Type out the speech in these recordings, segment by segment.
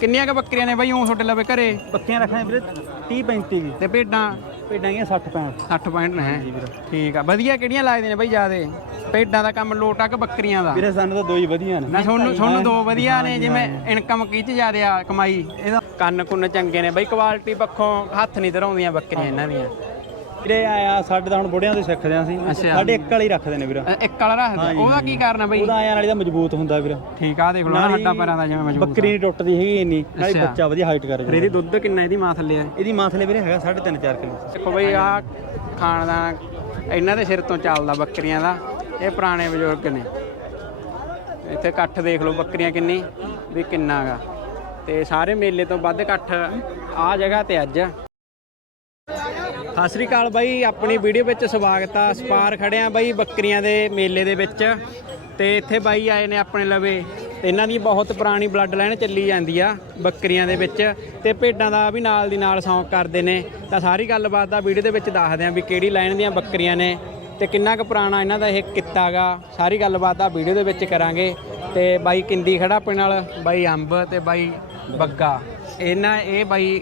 ਕਿੰਨੀਆਂ ਕ ਬੱਕਰੀਆਂ ਨੇ ਬਾਈ ਉਹ ਤੁਹਾਡੇ ਲਵੇ ਘਰੇ? ਪੱਕੀਆਂ ਰੱਖਾਂ ਵੀਰੇ 30 35 ਦੀ ਤੇ ਭੇਡਾਂ? ਭੇਡਾਂ ਗੀਆਂ 60 65 60 ਪੁਆਇੰਟ ਨੇ ਠੀਕ ਆ। ਵਧੀਆ ਕਿਹੜੀਆਂ ਲੱਗਦੀਆਂ ਨੇ ਬਾਈ ਜਿਆਦੇ? ਭੇਡਾਂ ਦਾ ਕੰਮ ਲੋਟ ਕਿ ਬੱਕਰੀਆਂ ਦਾ? ਵੀਰੇ ਸਾਨੂੰ ਤਾਂ ਦੋ ਹੀ ਵਧੀਆ ਨੇ। ਨਾ ਤੁਹਾਨੂੰ ਤੁਹਾਨੂੰ ਦੋ ਵਧੀਆ ਨੇ ਜਿਵੇਂ ਇਨਕਮ ਕੀ ਚ ਜ਼ਿਆਦੇ ਆ ਕਮਾਈ। ਇਹਦਾ ਕੰਨ ਕੁੰਨ ਚੰਗੇ ਨੇ ਬਾਈ ਕੁਆਲਿਟੀ ਪੱਖੋਂ ਹੱਥ ਨਹੀਂ ਧਰਾਉਂਦੀਆਂ ਬੱਕਰੀਆਂ ਇਹਨਾਂ ਦੀਆਂ। ਵੀਰੇ ਆਇਆ ਸਾਡੇ ਤਾਂ ਹੁਣ ਬੁੜਿਆਂ ਤੋਂ ਸਿੱਖਦੇ ਆਂ ਅੱਛਾ। ਸਾਡੇ ਇੱਕ ਵਾਲੀ ਰੱਖਦੇ ਨੇ ਵੀਰ। ਅ, ਇੱਕ ਵਾਲਾ ਰੱਖਦੇ ਉਹਦਾ ਕੀ ਕਾਰਨ ਆ ਬਾਈ? ਉਹਦਾ ਆਇਆ ਨਾਲੀ ਦਾ ਮਜ਼ਬੂਤ ਹੁੰਦਾ ਵੀਰ। ਠੀਕ ਆ ਦੇਖ ਲਓ ਨਾ ਹੱਡਾਂ ਪੈਰਾਂ ਦਾ ਜਿਵੇਂ ਮਜ਼ਬੂਤ ਬੱਕਰੀ ਨਹੀਂ ਟੁੱਟਦੀ ਹੈਗੀ ਇੰਨੀ ਨਾਲੇ ਅੱਛਾ। ਬੱਚਾ ਵਧੀਆ ਹਾਈਟ ਕਰ ਫਿਰ ਇਹਦੀ ਦੁੱਧ ਕਿੰਨਾ ਇਹਦੀ ਮਾਂ ਥੱਲੇ ਆ? ਇਹਦੀ ਮਾਂ ਥਲੇ ਵੀਰੇ ਹੈਗਾ 3.5 4 ਕਿਲੋ। ਦੇਖੋ ਬਈ ਆ ਖਾਨਦਾਨ ਇਹਨਾਂ ਦੇ ਸਿਰ ਤੋਂ ਚੱਲਦਾ ਬੱਕਰੀਆਂ ਦਾ ਇਹ ਪੁਰਾਣੇ ਬਜ਼ੁਰਗ ਨੇ। ਇੱਥੇ ਇਕੱਠ ਦੇਖ ਲਓ ਬੱਕਰੀਆਂ ਕਿੰਨੀ ਵੀ ਕਿੰਨਾ ਗਾ। ਤੇ ਸਾਰੇ ਮੇਲੇ ਤੋਂ ਵੱਧ ਇਕੱਠ ਆ ਜਗ੍ਹਾ ਤੇ ਅੱਜ। ਸਤਿ ਸ੍ਰੀ ਅਕਾਲ ਬਾਈ, ਆਪਣੀ ਵੀਡੀਓ ਵਿੱਚ ਸਵਾਗਤ ਆ। ਸਪਾਰ ਖੜਿਆ ਬਾਈ ਬੱਕਰੀਆਂ ਦੇ ਮੇਲੇ ਦੇ ਵਿੱਚ। ਤੇ ਇੱਥੇ ਬਾਈ ਆਏ ਨੇ ਆਪਣੇ ਲਵੇ। ਤੇ ਇਹਨਾਂ ਦੀ ਬਹੁਤ ਪੁਰਾਣੀ ਬਲੱਡ ਲਾਈਨ ਚੱਲੀ ਜਾਂਦੀ ਆ ਬੱਕਰੀਆਂ ਦੇ ਵਿੱਚ। ਤੇ ਭੇਡਾਂ ਦਾ ਵੀ ਨਾਲ ਦੀ ਨਾਲ ਸ਼ੌਂਕ ਕਰਦੇ ਨੇ। ਤਾਂ ਸਾਰੀ ਗੱਲਬਾਤ ਦਾ ਵੀਡੀਓ ਦੇ ਵਿੱਚ ਦੱਸਦੇ ਆ ਵੀ ਕਿਹੜੀ ਲਾਈਨ ਦੀਆਂ ਬੱਕਰੀਆਂ ਨੇ ਤੇ ਕਿੰਨਾ ਕੁ ਪੁਰਾਣਾ ਇਹਨਾਂ ਦਾ ਇਹ ਕਿੱਤਾ ਗਾ। ਸਾਰੀ ਗੱਲਬਾਤ ਦਾ ਵੀਡੀਓ ਦੇ ਵਿੱਚ ਕਰਾਂਗੇ। ਤੇ ਬਾਈ ਕਿੰਦੀ ਖੜਾ ਆਪਣੇ ਨਾਲ? ਬਾਈ ਅੰਬ ਤੇ ਬਾਈ ਬੱਗਾ। ਇਹਨਾਂ, ਇਹ ਬਾਈ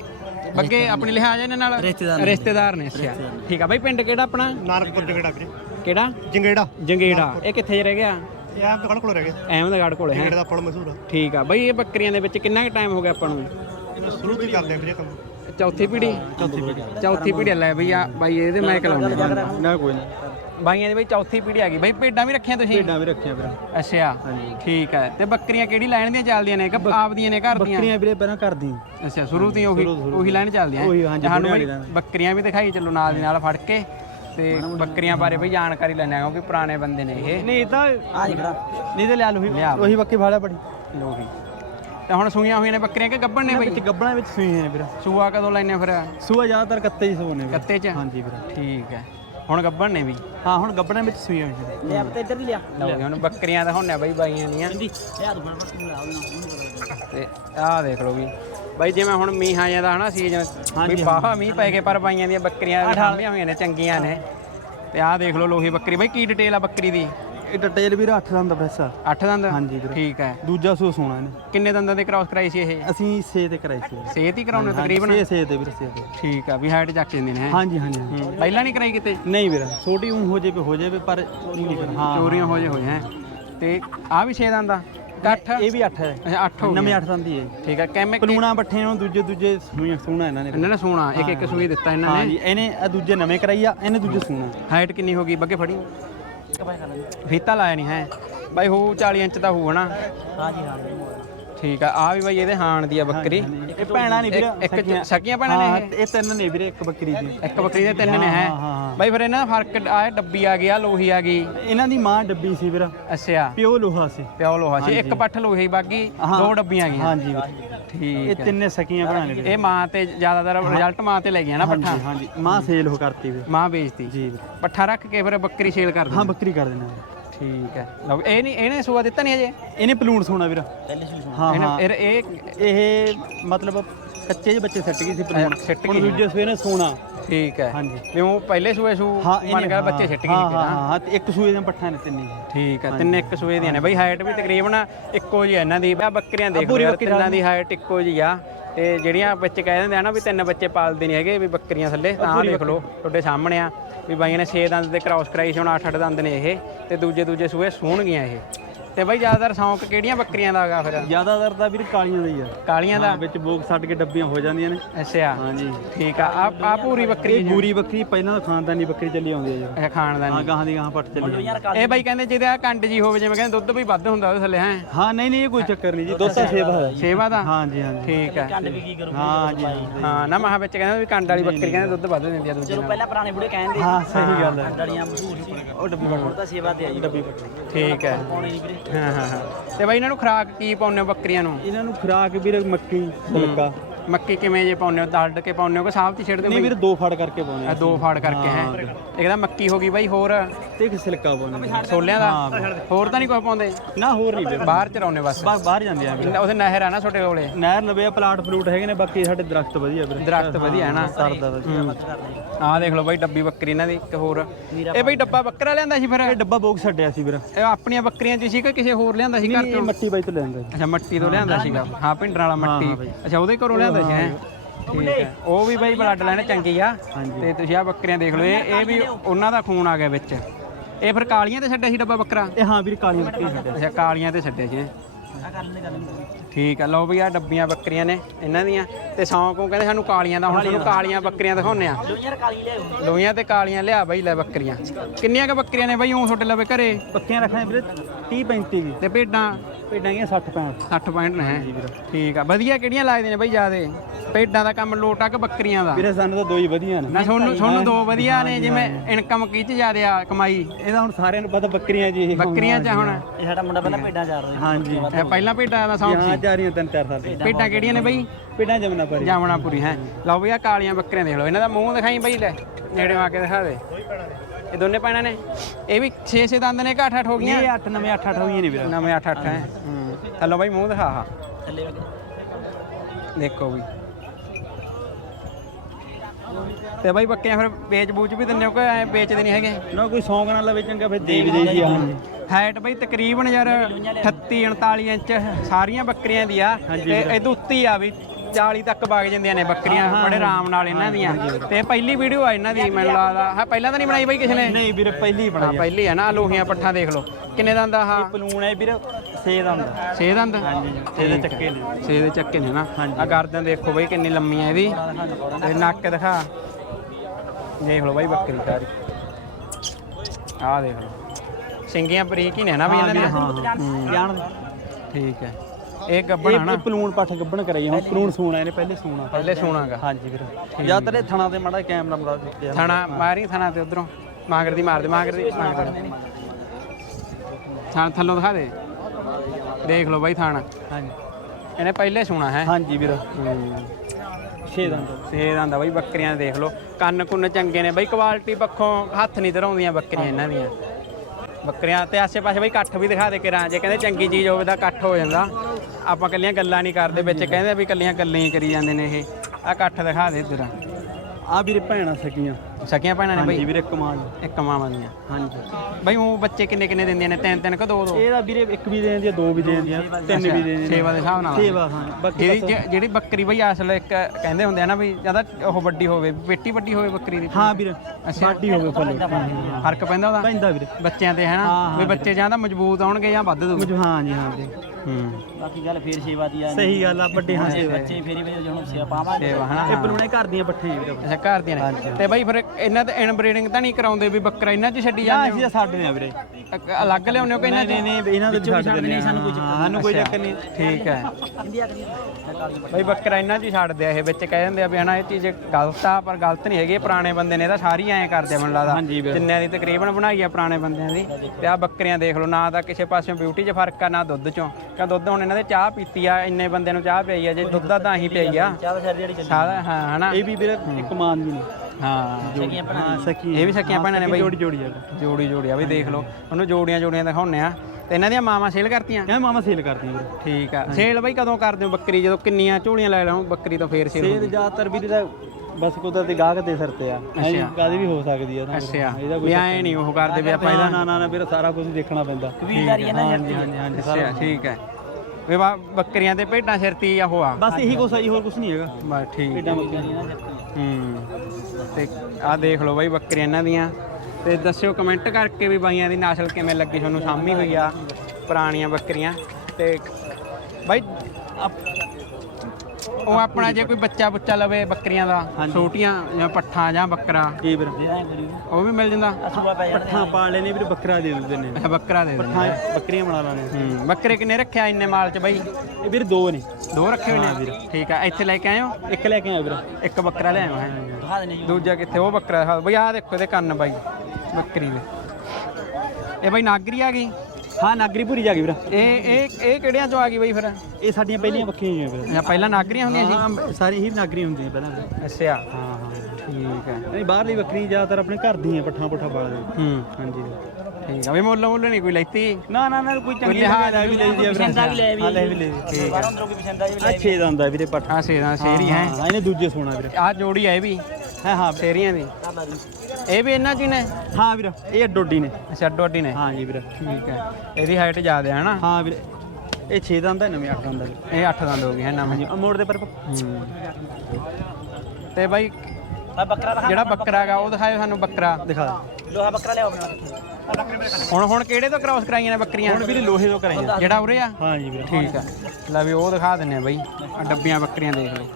ਬੱਗੇ ਆਪਣੀ ਲਿਹਾਜ਼ ਇਹਨਾਂ ਨਾਲ? ਰਿਸ਼ਤੇਦਾਰ ਰਿਸ਼ਤੇਦਾਰ ਨੇ ਅੱਛਾ। ਠੀਕ ਆ ਬਾਈ ਪਿੰਡ ਕਿਹੜਾ ਆਪਣਾ? ਨਾਰਕਪੁਰ ਜਗੜਾ ਵੀਰੇ। ਕਿਹੜਾ? ਜੰਗੇੜਾ। ਜੰਗੇੜਾ। ਇਹ ਕਿੱਥੇ ਰਹਿ ਗਿਆ? ਇਹ ਆਪ ਦੁਕਾਨ ਕੋਲ ਰਹਿ ਗਿਆ। ਅਹਿਮਦਗੜ੍ਹ ਕੋਲੇ ਹੈ। ਦਾ ਫਲ ਮਸ਼ਹੂਰ ਆ। ਠੀਕ ਆ ਬਾਈ ਇਹ ਬੱਕਰੀਆਂ ਦੇ ਵਿੱਚ ਕਿੰਨਾ ਕੁ ਟਾਈਮ ਹੋ ਗਿਆ ਆਪਾਂ ਨੂੰ? ਇਹਨੂੰ ਸ਼ੁਰੂ ਤੋਂ ਹੀ ਕਰਦੇ ਆ ਵੀਰੇ ਕੰਮ। ਚੌਥੀ ਪੀੜੀ ਚੌਥੀ ਪੀੜੀ ਚੌਥੀ ਪੀੜੀ ਲੈ ਬਈ ਆ ਬਾਈ ਇਹਦੇ ਮੈਂ ਕਲਾਉਂਦਾ ਨਾ ਕੋਈ ਨਾ। ਬਾਈਆਂ ਦੀ ਬਈ ਚੌਥੀ ਪੀੜੀ ਆ ਗਈ। ਬਾਈ ਭੇਡਾਂ ਵੀ ਰੱਖੀਆਂ ਤੁਸੀਂ? ਭੇਡਾਂ ਵੀ ਰੱਖੀਆਂ ਵੀਰੇ ਅੱਛਾ। ਠੀਕ ਹੈ ਤੇ ਬੱਕਰੀਆਂ ਕਿਹੜੀ ਲਾਈਨ ਦੀਆਂ ਚੱਲਦੀਆਂ ਨੇ? ਕਿ ਆਪਦੀਆਂ ਨੇ ਘਰ ਦੀਆਂ? ਬੱਕਰੀਆਂ ਵੀਰੇ ਪਹਿਲਾਂ ਕਰਦੀ ਅੱਛਾ ਸ਼ੁਰੂ ਤੋਂ ਹੀ ਉਹੀ ਉਹੀ ਲਾਈਨ ਚੱਲਦੀਆਂ। ਉਹੀ, ਹਾਂਜੀ, ਸਾਨੂੰ। ਬੱਕਰੀਆਂ ਵੀ ਦਿਖਾਈ ਚੱਲੋ ਨਾਲ ਦੀ ਨਾਲ ਫੜ ਕੇ। ਤੇ ਬੱਕਰੀਆਂ ਬਾਰੇ ਬਈ ਜਾਣਕਾਰੀ ਲੈਣੇ ਕਿਉਂਕਿ ਪੁਰਾਣੇ ਬੰਦੇ ਨੇ ਇਹ। ਨਹੀਂ ਤਾਂ ਆ ਜਿਹੜਾ ਨਹੀਂ ਤੇ ਲਿਆ ਲੋਹੀ। ਉਹੀ ਬੱਕੀ ਫਾੜਾ ਬੜੀ ਲੋਹੀ ਤੇ ਹੁਣ ਸੂਈਆਂ ਹੋਈਆਂ ਨੇ ਬੱਕਰੀਆਂ ਕਿ ਗੱਭਣ ਨੇ ਬਈ? ਵਿੱਚ ਗੱਬਣਾ ਵਿੱਚ ਸੂਈਆਂ ਨੇ ਵੀਰੇ। ਸੂਆ ਕਦੋਂ ਲੈਣੇ ਫਿਰ? ਸੂਆ ਜ਼ਿਆਦਾਤਰ ਕੱਤੇ ਹੀ ਸੂਏ ਨੇ ਵੀਰੇ। ਕੱਤੇ 'ਚ? ਹਾਂਜੀ ਵੀਰੇ। ਠੀਕ ਹੈ। ਹੁਣ ਗੱਭਣ ਨੇ ਵੀ? ਹਾਂ ਹੁਣ ਗੱਬਣਾ ਵਿੱਚ ਸੂਈਆਂ ਹੋਈਆਂ ਨੇ। ਲੈ ਆਪ ਤੇ ਇੱਧਰ ਵੀ ਲਿਆ। ਲਓ ਜੀ, ਹੁਣ ਬੱਕਰੀਆਂ ਤਾਂ ਹੁਣ ਬਈ ਬਾਈਆਂ ਦੀਆਂ। ਲਿਆ ਦੂ ਬਣ ਉਹਨੂੰ ਤੇ ਆਹ ਦੇਖ ਲਓ ਵੀ। ਬਾਈ ਜਿਵੇਂ ਹੁਣ ਮੀਂਹਾਂ ਜਾਂ ਦਾ ਹਨਾ ਸੀਜ਼ਨ ਵੀ ਬਾਹਾ ਮੀਂਹ ਪੈ ਕੇ ਪਰ ਬਾਈਆਂ ਦੀਆਂ ਬੱਕਰੀਆਂ ਠਾਲੀਆਂ ਹੋਈਆਂ ਨੇ ਚੰਗੀਆਂ ਨੇ। ਤੇ ਆਹ ਦੇਖ ਲਓ ਲੋਹੀ ਬੱਕਰੀ। ਬਾਈ ਕੀ ਡਿਟੇਲ ਆ ਬੱਕਰੀ ਦੀ? ਇਹ ਡਟੇਲ ਵੀਰੇ 8 ਦੰਦ ਬੈਸਾ ਅੱਠ ਦੰਦ? ਹਾਂਜੀ ਵੀਰੇ। ਠੀਕ ਹੈ। ਦੂਜਾ ਸੂ ਸੋਣਾ ਇਹਨੇ। ਕਿੰਨੇ ਦੰਦਾਂ ਦੇ ਕ੍ਰਾਸ ਕਰਾਈ ਸੀ ਇਹ? ਅਸੀਂ 6 ਤੇ ਕਰਾਈ ਸੀ। ਸਿਹਤ ਹੀ ਕਰਾਉਣੇ ਤਕਰੀਬਨ? 6 6 ਤੇ ਵੀਰੇ 6 ਤੇ। ਠੀਕ ਆ ਵੀ ਹਾਈਟ ਚੱਕ ਜਾਂਦੇ ਨੇ ਹੈਂ। ਹਾਂਜੀ ਹਾਂਜੀ ਹਾਂਜੀ। ਹੂੰ, ਪਹਿਲਾਂ ਨਹੀਂ ਕਰਾਈ ਕਿਤੇ? ਨਹੀਂ ਵੀਰੇ ਛੋਟੀ ਉਂ ਹੋ ਜਾਵੇ ਹੋ ਜਾਵੇ ਪਰ ਨਹੀਂ। ਹਾਂ। ਚੋਰੀਆਂ ਹੋ ਜੇ ਹੋ ਹੈ? ਤੇ ਆ ਵੀ 6 ਦੰਦ ਆ? ਇਕੱਠ ਇਹ ਵੀ 8 ਹੈ। ਅੱਛਾ 8 ਹੋ ਨਵੇਂ ਗਏ 8 ਦੰਦੀ ਹੈ ਠੀਕ ਆ ਕਿਵੇਂ ਪਲੂਣਾ ਬੱਠੇ ਨੂੰ ਦੂਜੇ ਦੂਜੇ ਸੂਈਆਂ ਸੂਣਾ ਇਹਨਾਂ ਨੇ। ਇਹਨਾਂ ਨੇ ਸੋਨਾ ਇੱਕ ਇੱਕ ਸੂਈ ਦਿੱਤਾ ਇਹਨਾਂ ਨੇ। ਹਾਂਜੀ ਇਹਨੇ ਇਹ ਦੂਜੇ ਨਵੇਂ ਕਰਾਈ ਆ ਇਹਨੇ ਦੂਜੇ ਸੂਣਾ। ਹਾਈਟ ਕਿੰਨੀ ਹੋ ਗਈ? ਬੱਗੇ ਫੜੀ। ਫੀਤਾ ਲਾਇਆ ਨਹੀਂ ਹੈ। ਬਾਈ ਹੋ 40 ਇੰਚ ਦਾ ਹਨਾ? ਹਾਂ ਜੀ ਹਾਂ ਠੀਕ ਆ ਆ ਵੀ ਬਾਈ ਇਹਦੇ ਹਾਣ ਦੀ ਆ ਬੱਕਰੀ। ਇਹ ਭੈਣਾਂ ਨਹੀਂ ਵੀਰੇ ਇੱਕ- ਸਕੀਆਂ ਭੈਣਾਂ ਨੇ ਇਹ? ਇਹ ਤਿੰਨ ਨੇ ਵੀਰੇ ਇੱਕ ਬੱਕਰੀ ਦੀ। ਇੱਕ ਬੱਕਰੀ ਦੇ ਤਿੰਨ ਨੇ ਹੈ ਹਾਂ, ਹਾਂ, ਹਾਂ। ਬਾਈ ਫਿਰ ਇਹਨਾਂ ਦਾ ਫ਼ਰਕ ਆ ਡੱਬੀ ਆ ਗਿਆ ਲੋਹੀ ਆ ਗਈ। ਇਹਨਾਂ ਦੀ ਮਾਂ ਡੱਬੀ ਸੀ ਵੀਰਾ। ਅੱਛਾ। ਪਿਓ ਲੋਹਾ ਸੀ। ਪਿਓ ਲੋਹਾ ਸੀ। ਇੱਕ ਪੱਠ ਲੋਹੀ ਬਾਗੀ ਹਾਂ। ਦੋ ਡੱਬੀਆਂ ਗਈਆਂ। ਹਾਂਜੀ ਵੀਰੇ। ਠੀਕ ਇਹ ਹੈ। ਤਿੰਨੇ ਸਕੀਆਂ ਬਣਾ ਨੇ ਵੀਰੇ। ਇਹ ਮਾਂ ਤੇ ਜ਼ਿਆਦਾਤਰ ਰਿਜ਼ਲਟ ਮਾਂ ਤੇ ਲੈ ਗਿਆ ਨਾ ਪੱਠਾ। ਹਾਂਜੀ ਹਾਂਜੀ। ਮਾਂ ਸੇਲ ਹੋ ਕਰਤੀ ਵੀਰੇ। ਮਾਂ ਵੇਚਤੀ। ਜੀ ਵੀਰੇ। ਪੱਠਾ ਰੱਖ ਕੇ ਫਿਰ ਬੱਕਰੀ ਸੇਲ ਕਰ ਹਾਂ ਦਿੰਦੇ। ਬੱਕਰੀ ਕਰ ਦੇਣਾ ਵੀਰੇ। ਠੀਕ ਹੈ। ਲਓ ਇਹ ਨਹੀਂ ਇਹਨੇ ਸੂਆ ਦਿੱਤਾ ਨਹੀਂ ਅਜੇ? ਇਹਨੇ ਪਲੂਣ ਸੋਣਾ ਵੀਰਾ। ਪਹਿਲੇ ਸੀ ਹਾਂ ਇਹਨੇ ਹਾਂ। ਇਹ ਇਹ ਇਹ ਮਤਲਬ ਕੱਚੇ ਜਿਹੇ ਬੱਚੇ ਸੱਟ ਗਈ ਸੀ ਸਿੱਟ ਹੁਣ। ਦੂਜੇ ਸੂਏ ਨੇ ਸੋਣਾ। ਠੀਕ ਹੈ। ਹਾਂਜੀ। ਵੀ ਉਹ ਪਹਿਲੇ ਸੂਏ ਸੂ ਮੰਨ ਗਿਆ ਬੱਚੇ ਸਿੱਟ ਗਏ ਹਾਂ ਹਾਂ ਤੇ ਇੱਕ ਸੂਏ ਦੀਆਂ ਪੱਠਾਂ ਨੇ ਤਿੰਨੇ ਠੀਕ ਹੈ ਤਿੰਨੇ ਇੱਕ ਸੂਏ ਦੀਆਂ ਨੇ। ਬਈ ਹਾਈਟ ਵੀ ਤਕਰੀਬਨ ਇੱਕੋ ਜਿਹੀ ਇਹਨਾਂ ਦੀ। ਆ ਬੱਕਰੀਆਂ ਦੇਖ ਲਓ ਯਾਰ, ਤਿੰਨਾਂ ਦੀ ਹਾਈਟ ਇੱਕੋ ਜਿਹੀ ਆ। ਤੇ ਜਿਹੜੀਆਂ ਵਿੱਚ ਕਹਿ ਦਿੰਦੇ ਆ ਨਾ ਵੀ ਤਿੰਨ ਬੱਚੇ ਪਾਲਦੇ ਨਹੀਂ ਹੈਗੇ ਵੀ ਬੱਕਰੀਆਂ ਥੱਲੇ ਤਾਂ ਦੇਖ ਲਓ ਤੁਹਾਡੇ ਸਾਹਮਣੇ ਆ। ਵੀ ਬਾਈਆਂ ਨੇ 6 ਦੰਦ ਦੇ ਕ੍ਰਾਸ ਕਰਾਈ ਸੀ ਹੁਣ 8-8 ਦੰਦ ਨੇ ਇਹ। ਤੇ ਦੂਜੇ ਦੂਜੇ ਸੂਏ ਸੂਣਗੀਆਂ ਇਹ। ਤੇ ਬਈ ਜ਼ਿਆਦਾਤਰ ਸ਼ੌਂਕ ਕਿਹੜੀਆਂ ਬੱਕਰੀਆਂ ਦਾ ਹੈਗਾ ਫਿਰ? ਜ਼ਿਆਦਾਤਰ ਤਾਂ ਵੀਰ ਕਾਲੀਆਂ ਦਾ ਹੀ ਆ। ਕਾਲੀਆਂ ਦਾ? ਵਿੱਚ ਬੋਕ ਛੱਡ ਕੇ ਡੱਬੀਆਂ ਹੋ ਜਾਂਦੀਆਂ ਨੇ। ਅੱਛਾ। ਹਾਂਜੀ। ਠੀਕ ਆ। ਆ ਆ ਪੂਰੀ ਬੱਕਰੀ ਇਹ ਗੂਰੀ ਬੱਕਰੀ ਪਹਿਲਾਂ ਤਾਂ ਖਾਨਦਾਨੀ ਬੱਕਰੀ ਚੱਲੀ ਆਉਂਦੀ ਹੈ ਜੀ। ਇਹ ਖਾਣਦਾਨੀ ਹਾਂ ਗਾਹਾਂ ਦੀ ਗਾਹਾਂ ਪੱਟ ਚੱਲੀ। ਇਹ ਬਾਈ ਕਹਿੰਦੇ ਜਿਹਦੇ ਆ ਕੰਡ ਜੀ ਹੋਵੇ ਜਿਵੇਂ ਕਹਿੰਦੇ ਦੁੱਧ ਵੀ ਵੱਧ ਹੁੰਦਾ ਉਹਦੇ ਥੱਲੇ ਹੈ? ਹਾਂ ਨਹੀਂ ਨਹੀਂ ਇਹ ਕੋਈ ਚੱਕਰ ਨਹੀਂ ਜੀ। ਦੋਸਤਾ ਸੇਵਾ ਹੈ। ਸੇਵਾ ਦਾ? ਹਾਂਜੀ ਹਾਂਜੀ। ਠੀਕ ਹੈ ਕੰਡ ਵੀ ਕੀ ਕਰੂ ਹਾਂ ਜੀ ਹਾਂ। ਨਾ ਮਹਾ ਵਿੱਚ ਕਹਿੰਦੇ ਵੀ ਕੰਡ ਵਾਲੀ ਬੱਕਰੀ ਕਹਿੰਦੇ ਦੁੱਧ ਵੱਧ ਦਿੰਦੀ ਆ ਦੂਜੀ ਚਲੋ ਪਹਿਲਾਂ ਪੁਰਾਣੇ ਬੁੜੇ ਕਹਿੰਦੇ ਹਾਂ ਸਹੀ ਗੱਲ ਹੈ। ਡੜੀਆਂ ਮਸ਼ਹੂਰ ਸੀ। ਉਹ ਡੱਬੀ ਬਣ ਤਾਂ ਸੇਵਾ ਤੇ ਆ ਜੀ ਡੱਬੀ ਠੀਕ ਹੈ। ਹਾਂ ਹਾਂ ਹਾਂ ਤੇ ਬਾਈ ਇਹਨਾਂ ਨੂੰ ਖੁਰਾਕ ਕੀ ਪਾਉਂਦੇ ਹੋ ਬੱਕਰੀਆਂ ਨੂੰ? ਇਹਨਾਂ ਨੂੰ ਖੁਰਾਕ ਵੀਰ ਮੱਕੀ ਫੁਲਕਾ ਮੱਕੀ ਕਿਵੇਂ ਜੇ ਪਾਉਂਦੇ ਹੋ ਦਲਡ ਕੇ ਪਾਉਂਦੇ ਹੋ ਕਿ ਸਾਫ਼ ਚ ਛਿੜਦੇ ਨਹੀਂ ਵੀਰੇ ਦੋ ਫੜ ਕਰਕੇ ਪਾਉਣੇ ਇਹ ਦੋ ਫਾੜ ਕਰਕੇ ਹੈ। ਇੱਕ ਤਾਂ ਮੱਕੀ ਹੋ ਗਈ ਬਾਈ ਹੋਰ? ਤੇ ਇੱਕ ਸਿਲਕਾ ਪਾਉਣੇ ਛੋਲਿਆਂ ਦਾ? ਹੋਰ ਤਾਂ ਨਹੀਂ ਕੋਈ ਪਾਉਂਦੇ? ਨਾ ਹੋਰ ਨਹੀਂ ਵੀਰੇ। ਬਾਹਰ ਚਰਾਉਨੇ ਬਸ। ਬਾ- ਬਾਹਰ ਜਾਂਦੇ ਆ ਵੀਰੇ। ਉਹਦੇ ਨਹਿਰ ਆ ਨਾ ਛੋਟੇ ਕੋਲੇ। ਨਹਿਰ ਲਵੇ ਆ, ਪਲਾਟ ਫਲੂਟ ਹੈਗੇ ਨੇ ਬਾਕੀ ਸਾਡੇ ਦਰਖਤ ਵਧੀਆ ਵੀਰੇ। ਦਰਖਤ ਵਧੀਆ ਹੈ ਨਾ? ਸਰਦਾ ਵਧੀਆ। ਆਹ ਦੇਖ ਲਓ ਬਾਈ ਡੱਬੀ ਬੱਕਰੀ ਇਹਨਾਂ ਦੀ ਇੱਕ ਹੋਰ। ਇਹ ਬਾਈ ਡੱਬਾ ਬੱਕਰਾ ਲਿਆਂਦਾ ਸੀ ਫਿਰ? ਇਹ ਡੱਬਾ ਬੋਕ ਛੱਡਿਆ ਸੀ ਵੀਰੇ। ਇਹ ਆਪਣੀਆਂ ਬੱਕਰੀਆਂ ਚ ਸੀ ਕਿ ਕਿਸੇ ਹੋਰ ਲਿਆਂਦਾ ਸੀ ਘਰ ਇਹ ਮੱਟੀ ਬਾਈ ਤੋਂ ਲੈਂਦਾ ਅੱਛਾ ਮੱਟੀ ਤੋਂ ਲਿਆਂਦਾ ਸੀਗਾ। ਹਾਂ ਪਿੰਡਰ ਵਾਲਾ ਮੱਟੀ। ਅੱਛਾ ਉਹਦੇ ਘਰੋਂ ਲਿਆਂਦਾ ਸੀ ਹੈਂ? ਠੀਕ ਹੈ। ਉਹ ਵੀ ਬਾਈ ਬਲੱਡ ਲਾਈਨ ਚੰਗੀ ਆ। ਤੇ ਤੁਸੀਂ ਆ ਬੱਕਰੀਆਂ ਦੇਖ ਲਓ ਇਹ ਇਹ ਵੀ ਉਹਨਾਂ ਦਾ ਖੂਨ ਆ ਗਿਆ ਵਿੱਚ। ਇਹ ਫਿਰ ਕਾਲੀਆਂ ਤੇ ਛੱਡਿਆ ਸੀ ਡੱਬਾ ਬੱਕਰਾ? ਇਹ ਹਾਂ ਵੀਰੇ ਕਾਲੀਆਂ ਮੱਟੀਆਂ ਛੱਡਿਆ ਅੱਛਾ ਕਾਲੀਆਂ ਤੇ ਛੱਡਿਆ ਸੀ ਠੀਕ ਆ ਲਓ ਵੀ ਆ ਡੱਬੀਆਂ ਬੱਕਰੀਆਂ ਨੇ ਇਹਨਾਂ ਦੀਆਂ। ਤੇ ਸੌਂਕੋਂ ਕਹਿੰਦੇ ਸਾਨੂੰ ਕਾਲੀਆਂ ਦਾ ਹੁਣ ਤੁਹਾਨੂੰ ਕਾਲੀਆਂ ਬੱਕਰੀਆਂ ਦਿਖਾਉਂਦੇ ਆ। ਲੋਹੀਆਂ ਤੇ ਕਾਲੀਆਂ ਲਿਆ ਬਾਈ ਲੈ ਬੱਕਰੀਆਂ। ਕਿੰਨੀਆਂ ਕ ਬੱਕਰੀਆਂ ਨੇ ਬਾਈ ਉਹ ਤੁਹਾਡੇ ਲਵੇ ਘਰੇ? ਪੱਕੀਆਂ ਰੱਖਣੇ ਵੀਰੇ 30 35 ਵੀ। ਤੇ ਭੇਡਾਂ? ਭੇਡਾਂ ਗੀਆਂ 60 65 60 ਪੁਆਇੰਟ ਨੇ। ਠੀਕ ਆ। ਵਧੀਆ ਕਿਹੜੀਆਂ ਲੱਗਦੀਆਂ ਨੇ ਬਾਈ ਜਿਆਦੇ? ਭੇਡਾਂ ਦਾ ਕੰਮ ਲੋਟਾ ਕਿ ਬੱਕਰੀਆਂ ਦਾ? ਵੀਰੇ ਸਾਨੂੰ ਤਾਂ ਦੋ ਹੀ ਵਧੀਆ ਨੇ। ਨਾ ਤੁਹਾਨੂੰ ਤੁਹਾਨੂੰ ਦੋ ਵਧੀਆ ਨੇ ਜਿਵੇਂ ਇਨਕਮ ਕੀ ਚ ਜ਼ਿਆਦਾ ਆ ਕਮਾਈ? ਇਹਦਾ ਹੁਣ ਸਾਰਿਆਂ ਨੂੰ ਪਤਾ ਬੱਕਰੀਆਂ ਜੀ। ਇਹ ਬੱਕਰੀਆਂ ਚ ਹੁਣ। ਇਹ ਸਾਡਾ ਮੁੰਡਾ ਪਹਿਲਾਂ ਭੇਡਾਂ ਚਾਰ ਰਿਹਾ ਹਾਂਜੀ। ਇਹ ਪਹਿਲਾਂ ਭੇਡਾਂ ਦਾ ਸੌਂਕ ਹਾਂ ਸੀ। ਜਾ ਰਹੀਆਂ ਤਿੰਨ ਚਾਰ ਸਾਲ। ਦੀ ਭੇਡਾਂ ਕਿਹੜੀਆਂ ਨੇ ਬਾਈ? ਭੇਡਾਂ ਜਮਨਾ ਪਰੀ ਜਾਮਣਾਪੁਰੀ ਹੈ। ਲਓ ਵੀ ਆ ਕਾਲੀਆਂ ਬੱਕਰੀਆਂ ਦੇਖ ਲਓ। ਇਹਨਾਂ ਦਾ ਮੂੰਹ ਦਿਖਾਈ ਬਾਈ ਲੈ। ਨੇੜੇ ਆ ਕੇ ਦਿਖਾ ਦੇ। ਇਹ ਦੋਨੇ ਪੈਣਾ ਨੇ? ਇਹ ਵੀ 6-6 ਦੰਦ ਨੇ ਘੱਟ ਹੋ ਗਈਆਂ? ਇਹ 8 ਨਵੇਂ 8 8 ਹੋਈਆਂ ਨੇ ਵੀਰੇ। ਨਵੇਂ 8-8 ਹੈ। ਹਲੋ ਬਾਈ ਮੂੰਹ ਦਿਖਾ ਹਾਂ। ਥੱਲੇ ਦੇਖੋ ਵੀ। ਤੇ ਬਾਈ ਬੱਕਰੀਆਂ ਫਿਰ ਵੇਚ ਬੂਚ ਵੀ ਦਿੰਦੇ ਹੋ ਕਿ ਐ ਵੇਚਦੇ ਨਹੀਂ ਹੈਗੇ? ਨਾ ਕੋਈ ਸੌਂਗ ਨਾਲ ਲਵੇ ਚੰਗਾ ਫਿਰ ਦੇ ਵੀ ਦੇ ਜੀ ਹਾਂਜੀ। ਹਾਈਟ ਬਈ ਤਕਰੀਬਨ ਯਾਰ 38 39 ਇੰਚ ਸਾਰੀਆਂ ਬੱਕਰੀਆਂ ਦੀ ਆ। ਤੇ ਇਹਦੇ ਉੱਤੇ ਹੀ ਆ ਵੀ। 40 ਤੱਕ ਵਗ ਜਾਂਦੀਆਂ ਨੇ ਬੱਕਰੀਆਂ ਬੜੇ ਆਰਾਮ ਨਾਲ ਇਹਨਾਂ ਦੀਆਂ। ਤੇ ਪਹਿਲੀ ਵੀਡੀਓ ਆ ਇਹਨਾਂ ਦੀ ਮੈਨੂੰ ਲੱਗਦਾ। ਹਾਂ ਪਹਿਲਾਂ ਤਾਂ ਨਹੀਂ ਬਣਾਈ ਬਾਈ ਕਿਸੇ ਨੇ? ਨਹੀਂ ਵੀਰੇ ਪਹਿਲੀ ਹੀ ਬਣਾਈ ਪਹਿਲੀ ਹੈ ਨਾ ਲੋਹੀਆਂ ਪੱਠਾਂ ਦੇਖ ਲਓ। ਕਿੰਨੇ ਦੰਦ ਆ ਆਹ? ਪਲੂਣ ਹੈ ਵੀਰੇ ਸੇ ਦਾ ਹੁੰਦਾ। ਦੰਦ ਛੇ ਦੇ ਚੱਕੇ ਨੇ। ਛੇ ਦੇ ਚੱਕੇ ਨੇ ਨਾ। ਆ ਗਰਦਨ ਦੇਖੋ ਬਈ ਕਿੰਨੀ ਲੰਮੀ ਹੈ ਇਹਦੀ। ਤੇ ਨੱਕ ਦਿਖਾ। ਦੇਖ ਲਓ ਬਾਈ ਬੱਕਰੀ ਸਾਰੀ। ਆਹ ਦੇਖ ਲਓ। ਸਿੰਗੀਆਂ ਬਰੀਕ ਹੀ ਨੇ ਨਾ ਵੀ ਇਹਨਾਂ ਦੀਆਂ। ਹਾਂ ਜਾਣ ਠੀਕ ਹੈ। ਇਹ ਗੱਬਣਾ ਨਾ। ਇਹ ਪਲੂਣ ਪੱਠ ਗੱਬਣ ਕਰਾਈ ਹੁਣ ਪਲੂਣ ਸੂਣਾ ਇਹਨੇ ਪਹਿਲੇ ਸੂਣਾ ਪਹਿਲੇ ਸੋਣਾਗਾ ਹਾਂਜੀ ਵੀਰੇ। ਜ਼ਿਆਦਾਤਰ ਇਹ ਥਣਾ ਤੇ ਮਾੜਾ ਕੈਮਰਾ ਮਰਾ ਦਿੱਤੇ ਥਾਣਾ ਮਾਰੀ ਥਾਣਾ ਤੇ ਉਧਰੋਂ। ਮਾਗਰ ਦੀ ਮਾਰ ਦੇ ਮਾਗਰ ਦੀ ਮਾਗਰ ਦੀ। ਥਾਣ ਥੱਲੋਂ ਦਿਖਾ ਦੇ। ਦੇਖ ਲਓ ਬਾਈ ਥਾਣਾ। ਹਾਂਜੀ। ਇਹਨੇ ਪਹਿਲੇ ਸੋਣਾ ਹੈ। ਹਾਂਜੀ ਵੀਰੇ। ਛੇ ਦਾ ਸੇਰਾਂ ਦਾ ਬਾਈ ਬੱਕਰੀਆਂ ਦੇ ਦੇਖ ਲਓ। ਕੰਨ ਕੁੰਨ ਚੰਗੇ ਨੇ ਬਾਈ ਕੁਆਲਿਟੀ ਪੱਖੋਂ ਹੱਥ ਨਹੀਂ ਧਰਾਉਂਦੀਆਂ ਬੱਕਰੀਆਂ ਇਹਨਾਂ ਦੀਆਂ। ਬੱਕਰੀਆਂ ਤੇ ਆਸੇ-ਪਾਸੇ ਬਈ ਇਕੱਠ ਵੀ ਦਿਖਾ ਦੇ ਕੇ ਰਾਂ ਜੇ ਕਹਿੰਦੇ ਚੰਗੀ ਚੀਜ਼ ਹੋਵੇ ਤਾਂ ਇਕੱਠ ਹੋ ਜਾਂਦਾ। ਆਪਾਂ ਕੱਲੀਆਂ ਗੱਲਾਂ ਨਹੀਂ ਕਰਦੇ ਵਿੱਚ। ਕਹਿੰਦੇ ਵੀ ਕੱਲੀਆਂ ਗੱਲਾਂ ਹੀ ਕਰੀ ਜਾਂਦੇ ਨੇ ਇਹ। ਆ ਇਕੱਠ ਦਿਖਾ ਦੇ ਇੱਧਰ। ਆ ਵੀਰੇ ਭੈਣਾਂ ਸਕੀਆਂ ਸਕੀਆਂ ਭੈਣਾਂ ਨੇ ਹਾਂਜੀ ਬਾਈ? ਵੀਰੇ ਕਮਾਲ ਇੱਕ ਮਾਵਾਂ ਦੀਆਂ ਹਾਂਜੀ। ਬਾਈ ਉਹ ਬੱਚੇ ਕਿੰਨੇ ਕਿੰਨੇ ਦਿੰਦੀਆਂ ਨੇ? ਤਿੰਨ ਤਿੰਨ ਕਿ ਦੋ ਦੋ? ਇਹਦਾ ਵੀਰੇ ਇੱਕ ਵੀ ਦੇ ਦਿੰਦੀ ਆ ਦੋ ਵੀ ਦੇ ਦਿੰਦੀ ਆ ਤਿੰਨ ਵੀ ਦੇ ਦਿੰਦੀ ਸੇਵਾ ਦੇ ਹਿਸਾਬ ਨਾਲ। ਸੇਵਾ ਹਾਂ ਬਾਕੀ ਜਿਹੜੀ ਜਿਹੜੀ ਬੱਕਰੀ ਬਈ ਅਸਲ ਇੱਕ ਕਹਿੰਦੇ ਹੁੰਦੇ ਆ ਨਾ ਵੀ ਜ਼ਿਆਦਾ ਉਹ ਵੱਡੀ ਹੋਵੇ ਪੇਟੀ ਵੱਡੀ ਹੋਵੇ ਬੱਕਰੀ ਦੀ। ਹਾਂ ਵੀਰੇ ਬਾਡੀ ਹੋਵੇ ਫੁੱਲ। ਫ਼ਰਕ ਪੈਂਦਾ ਉਹਦਾ? ਪੈਂਦਾ ਵੀਰੇ। ਬੱਚਿਆਂ ਤੇ ਹੈ ਨਾ? ਵੀ ਬੱਚੇ ਜਾਂ ਤਾਂ ਮਜ਼ਬੂਤ ਆਉਣਗੇ ਜਾਂ ਵੱਧ ਦੂ ਹਾਂ ਜੀ ਹਾਂ ਵੀਰੇ। ਹੂੰ। ਬਾਕੀ ਗੱਲ ਫੇਰ ਸੇਵਾ ਦੀ ਆ ਸਹੀ ਗੱਲ ਆ ਵੱਡੇ ਹਾਂ ਸੇਵਾ ਬੱਚੇ ਫੇਰੀ ਵੀ ਹੁਣ ਸੇਵਾ ਪਾਵਾਂਗੇ ਸੇਵਾ ਹਨਾ ਇਹ ਬਲੂਣੇ ਘਰ ਦੀਆਂ ਪੱਠੇ ਵੀਰੇ ਅੱਛਾ ਘਰ ਦੀਆਂ ਨੇ। ਤੇ ਬਾਈ ਫਿਰ ਇਹਨਾਂ ਤੇ ਇਨਬਰੀਡਿੰਗ ਤਾਂ ਨਹੀਂ ਕਰਾਉਂਦੇ ਵੀ ਬੱਕਰਾ ਇਹਨਾਂ 'ਚ ਛੱਡੀ ਜਾਂਦੇ ਅਸੀਂ ਤਾਂ ਸਾਡੇ ਨੇ ਆ ਵੀਰੇ। ਅਲੱਗ ਲਿਆਉਂਦੇ ਹੋ ਕਿ ਇਹਨਾਂ 'ਚ? ਨਹੀਂ ਨਹੀਂ ਇਹਨਾਂ ਦੇ ਵੀ ਛੱਡ ਦਿੰਦੇ ਸਾਨੂੰ ਕੋਈ ਸਾਨੂੰ ਕੋਈ ਚੱਕਰ ਨਹੀਂ। ਠੀਕ ਹੈ। ਬਈ ਬੱਕਰਾ ਇਹਨਾਂ 'ਚ ਹੀ ਛੱਡਦੇ ਆ ਇਹ ਵਿੱਚ ਕਹਿ ਦਿੰਦੇ ਆ ਵੀ ਹਨਾ ਇਹ ਚੀਜ਼ ਗਲਤ ਆ ਪਰ ਗਲਤ ਨਹੀਂ ਹੈਗੀ ਇਹ ਪੁਰਾਣੇ ਬੰਦੇ ਨੇ ਇਹਦਾ ਸਾਰੀ ਐਂ ਕਰਦੇ ਆ ਮੈਨੂੰ ਲੱਗਦਾ। ਜਿੰਨਿਆਂ ਦੀ ਤਕਰੀਬਨ ਬਣਾਈ ਆ ਪੁਰਾਣੇ ਬੰਦਿਆਂ ਦੀ। ਤੇ ਆ ਬੱਕਰੀਆਂ ਦੇਖ ਲਓ ਨਾ ਤਾਂ ਕਿਸੇ ਪਾਸਿਓਂ ਬਿਊਟੀ 'ਚ ਫ਼ਰਕ ਆ ਨਾ ਦੁੱਧ 'ਚੋਂ। ਕਾ ਦੁੱਧ ਹੁਣ ਇਹਨਾਂ ਦੇ ਚਾਹ ਪੀਤੀ ਆ ਇੰਨੇ ਬੰਦਿਆਂ ਨੂੰ ਚਾਹ ਪਈ ਆ ਜੇ ਦੁੱਧ ਦਾ ਤਾਂ ਹੀ ਪਈ ਆ। ਚਾਹ ਸਾਰੀ ਜਿਹੜੀ ਚੱਲੀ। ਸਾਰਾ ਹਾਂ ਹਨਾ? ਇਹ ਵੀ ਵੀਰੇ ਇੱਕ ਮਾਨ ਨੇ। ਹਾਂ। ਸਗੀਆਂ ਹਾਂ ਸਕੀ ਇਹ ਵੀ ਸਕੀਆਂ ਭੈਣਾਂ ਨੇ ਬਈ। ਜੋੜੀ ਜੋੜੀ ਆ। ਜੋੜੀ ਜੋੜੀ ਆ ਵੀ ਦੇਖ ਲਓ। ਉਹਨੂੰ ਜੋੜੀਆਂ ਜੋੜੀਆਂ ਦਿਖਾਉਣੇ ਆ। ਤੇ ਇਹਨਾਂ ਦੀਆਂ ਮਾਵਾਂ ਸੇਲ ਕਰਤੀਆਂ? ਇਹ ਮਾਮਾ ਸੇਲ ਕਰਦੀ ਵੀਰੇ ਠੀਕ ਆ। ਸੇਲ ਬਈ ਕਦੋਂ ਕਰਦੇ ਹੋ ਬੱਕਰੀ? ਜਦੋਂ ਕਿੰਨੀਆਂ ਝੋਲੀਆਂ ਲੈ ਲਓ ਬੱਕਰੀ ਤੋਂ ਫੇਰ ਸੇਲ ਸੇਲ ਜ਼ਿਆਦਾਤਰ ਵੀਰੇ ਦਾ ਬਸ ਕੁਦਰਤੀ ਗਾਹਕ ਦੇ ਸਿਰ ਤੇ ਆ। ਅੱਛਾ। ਕਾਦੀ ਵੀ ਹੋ ਸਕਦੀ ਆ ਤਾਂ ਅੱਛਾ। ਇਹਦਾ ਵੀ ਐ ਨਹੀਂ। ਉਹ ਕਰਦੇ ਵੀ ਆਪਾਂ ਇਹਦਾ ਨਾ ਨਾ ਨਾ ਵੀਰੇ ਸਾਰਾ ਕੁਝ ਦੇਖਣਾ ਪੈਂਦਾ। ਕਬੀਲਦਾਰੀ ਹੈ। ਨਾ ਹਾਂਜੀ ਹਾਂਜੀ ਹਾਂਜੀ। ਅੱਛਾ ਠੀਕ ਹੈ। ਵੀ ਬਾ- ਬੱਕਰੀਆਂ ਤੇ ਭੇਡਾਂ ਸਿਰਤੀ ਆ ਉਹ ਆ। ਬਸ ਇਹੀ ਕੁਛ ਆ ਜੀ ਹੋਰ ਕੁਝ ਨਹੀਂ ਹੈਗਾ। ਬਸ ਠੀਕ ਭੇਡਾਂ ਬੱਕਰੀਆਂ ਹੂੰ। ਤੇ ਆ ਦੇਖ ਲਓ ਬਾਈ ਬੱਕਰੀਆਂ ਇਹਨਾਂ ਦੀਆਂ। ਤੇ ਦੱਸਿਓ ਕਮੈਂਟ ਕਰਕੇ ਵੀ ਬਾਈਆਂ ਦੀ ਨਸਲ ਕਿਵੇਂ ਲੱਗੀ। ਤੁਹਾਨੂੰ ਸਾਹਮਣੀ ਹੋਈ ਆ ਪੁਰਾਣੀਆਂ ਬੱਕਰੀਆਂ। ਤੇ ਬਾਈ ਆਪ- ਉਹ ਆਪਣਾ ਜੇ ਕੋਈ ਬੱਚਾ ਬੁੱਚਾ ਲਵੇ ਬੱਕਰੀਆਂ ਦਾ ਛੋਟੀਆਂ ਜਾਂ ਪੱਠਾ ਜਾਂ ਬੱਕਰਾ। ਕੀ ਵੀਰੇ। ਉਹ ਵੀ ਮਿਲ ਜਾਂਦਾ। ਪੈ ਪੱਠਾਂ ਪਾਲ ਲੈਨੇ ਵੀਰੇ ਬੱਕਰਾ ਦੇ ਦਿੰਦੇ ਨੇ। ਬੱਕਰਾ ਦੇ ਦਿੰਦੇ ਹਾਂ ਬੱਕਰੀਆਂ ਬਣਾ ਲਾਣੇ ਹੂੰ ਬੱਕਰੇ ਕਿੰਨੇ ਰੱਖਿਆ ਇੰਨੇ ਮਾਲ ਚ ਬਾਈ? ਇਹ ਵੀਰੇ ਦੋ ਨੇ। ਦੋ ਰੱਖੇ ਹੋਏ ਨੇ? ਠੀਕ ਆ ਇੱਥੇ ਲੈ ਕੇ ਆਏ ਹੋ? ਇੱਕ ਲੈ ਕੇ ਆਇਆ ਵੀਰੇ। ਇੱਕ ਬੱਕਰਾ ਲੈ ਆਏ ਹੈ ਦੂਜਾ ਕਿੱਥੇ ਉਹ ਬੱਕਰਾ। ਬਈ ਆਹ ਦੇਖੋ ਇਹਦੇ ਕੰਨ ਬਾਈ ਬੱਕਰੀ ਦੇ। ਇਹ ਬਾਈ ਨਾਗਰੀ ਆ ਗਈ? ਹਾਂ ਨਾਗਰੀ ਭੂਰੀ ਜਾ ਗਈ ਵੀਰ। ਇਹ ਇਹ ਇਹ ਕਿਹੜਿਆਂ ਚੋਂ ਆ ਗਈ ਬਈ ਫਿਰ? ਇਹ ਸਾਡੀਆਂ ਪਹਿਲੀਆਂ ਬੱਕੀਆਂ ਹੀ ਆ ਵੀਰ। ਜਾਂ ਪਹਿਲਾਂ ਨਾਗਰੀਆਂ ਹੁੰਦੀਆਂ ਸੀ? ਹਾਂ ਸਾਰੀ ਹੀ ਨਾਗਰੀ ਹੁੰਦੀਆਂ ਪਹਿਲਾਂ। ਵੀਰ। ਅੱਛਾ। ਹਾਂ ਹਾਂ ਠੀਕ ਹੈ ਨਹੀਂ ਬਾਹਰਲੀ ਬੱਕਰੀ ਜ਼ਿਆਦਾਤਰ ਆਪਣੇ ਘਰ ਦੀ ਹੈ ਪੱਠਾ ਪੁੱਠਾ ਪਾਲਦੇ ਹੂੰ। ਹਾਂਜੀ। ਠੀਕ ਆ ਬਈ ਮੁੱਲ ਮੁੱਲ ਨਹੀਂ ਕੋਈ ਲੈਤੀ? ਨਾ ਨਾ ਨਾ ਕੋਈ ਚੰਗੀ ਲਿਹਾਜ਼ ਲੈ ਵੀ ਲਈ ਦੀ ਆ ਵੀਰ। ਪਸੰਦਾ ਵੀ ਲੈ ਵੀ ਲੈ ਵੀ ਦੀ ਠੀਕ ਹੈ ਪਸੰਦਾ ਵੀ ਆ 6 ਦਾ ਹੁੰਦਾ ਵੀਰੇ ਪੱਠਾ। ਆ ਸੇਰਾ ਸ਼ੇਰੀ ਹੈ। ਹਾਂ ਇਹਨੇ ਦੂਜੇ ਸੋਨਾ ਵੀਰੇ। ਆ ਜੋੜੀ ਹੈ ਇਹ ਵੀ। ਹਾਂ ਹਾਂ ਸ਼ੇਰੀਆਂ ਦੀ ਲੈ ਜੀ। ਇਹ ਵੀ ਇਹਨਾਂ ਚ ਹੀ ਨੇ? ਹਾਂ ਵੀਰ ਇਹ ਡੋਡੀ ਨੇ। ਅੱਛਾ ਡੋਡੀ ਨੇ। ਹਾਂ ਜੀ ਵੀਰ ਠੀਕ ਹੈ। ਇਹਦੀ ਹਾਈਟ ਜ਼ਿਆਦਾ ਹੈ ਨਾ? ਹਾਂ ਵੀਰੇ ਇਹ 6 ਦਾ ਹੁੰਦਾ ਨਵੇਂ 8 ਦਾ ਹੁੰਦਾ ਵੀਰੇ ਇਹ 8 ਦੰਦ ਹੋ ਗਏ ਹੈ ਨਵੇਂ। ਆ ਮੋੜ ਦੇ ਪਰ ਹੂੰ। ਤੇ ਬਾਈ ਆ ਬੱਕਰਾ ਦਿਖਾ। ਜਿਹੜਾ ਬੱਕਰਾ ਹੈਗਾ ਉਹ ਦਿਖਾਇਓ ਸਾਨੂੰ ਬੱਕਰਾ। ਦਿਖਾ ਲੋਹਾ ਬੱਕਰਾ ਲਿਆਓ ਹੁਣ ਹੁਣ ਕਿਹੜੇ ਤੋਂ ਕ੍ਰਾਸ ਕਰਾਈਆਂ ਨੇ ਬੱਕਰੀਆਂ? ਹੁਣ ਵੀਰੇ ਲੋਹੇ ਤੋਂ ਕਰਾਈਆਂ। ਜਿਹੜਾ ਉਰੇ ਆ? ਹਾਂ ਜੀ ਵੀਰੇ। ਠੀਕ ਆ। ਲੈ ਵੀ ਉਹ ਦਿਖਾ ਦਿੰਨੇ ਆ ਬਾਈ। ਆ ਡੱਬੀਆਂ ਬੱਕਰੀਆਂ ਦੇਖ ਲਓ।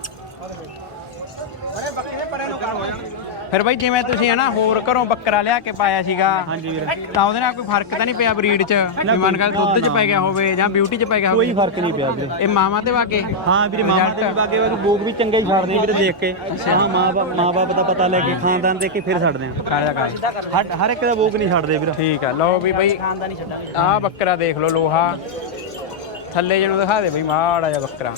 ਫਿਰ ਬਾਈ ਜਿਵੇਂ ਤੁਸੀਂ ਹਨਾ ਹੋਰ ਘਰੋਂ ਬੱਕਰਾ ਲਿਆ ਕੇ ਪਾਇਆ ਸੀਗਾ ਹਾਂਜੀ ਵੀਰੇ। ਤਾਂ ਉਹਦੇ ਨਾਲ ਕੋਈ ਫ਼ਰਕ ਤਾਂ ਨਹੀਂ ਪਿਆ ਬਰੀਡ 'ਚ? ਵੀ ਮਨ ਕਰ ਦੁੱਧ 'ਚ ਪੈ ਗਿਆ ਹੋਵੇ ਜਾਂ ਬਿਊਟੀ 'ਚ ਪੈ ਗਿਆ ਕੋਈ ਫ਼ਰਕ ਨਹੀਂ ਪਿਆ ਵੀਰੇ। ਇਹ ਮਾਵਾਂ ਤੇ ਵਾਕੇ? ਹਾਂ ਵੀਰੇ ਮਾਮਾ ਤੇ ਵੀ ਬਾਗੇ ਉਹ ਬੋਗ ਵੀ ਚੰਗਾ ਹੀ ਛੱਡਦੇ ਵੀਰੇ ਦੇਖ ਕੇ। ਹਾਂ ਮਾਂ ਬਾਪ ਮਾਂ ਬਾਪ ਦਾ ਪਤਾ ਲੈ ਕੇ ਖਾਨਦਾਨ ਦੇਖ ਕੇ ਫਿਰ ਛੱਡਦੇ ਆ। ਕਰ ਜਾ ਕਰ ਹਰ ਹਰ ਇੱਕ ਦਾ ਬੋਗ ਨਹੀਂ ਛੱਡਦੇ ਵੀਰੇ। ਠੀਕ ਆ ਲਓ ਵੀ ਬਾਈ ਖਾਨਦਾਨੀ ਨਹੀਂ ਛੱਡਾਂਗੇ। ਆਹ ਬੱਕਰਾ ਦੇਖ ਲਓ ਲੋਹਾ। ਥੱਲੇ ਜਿਹਨੂੰ ਦਿਖਾ ਦੇ ਬਈ ਮਾੜਾ ਜਿਹਾ ਬੱਕਰਾ।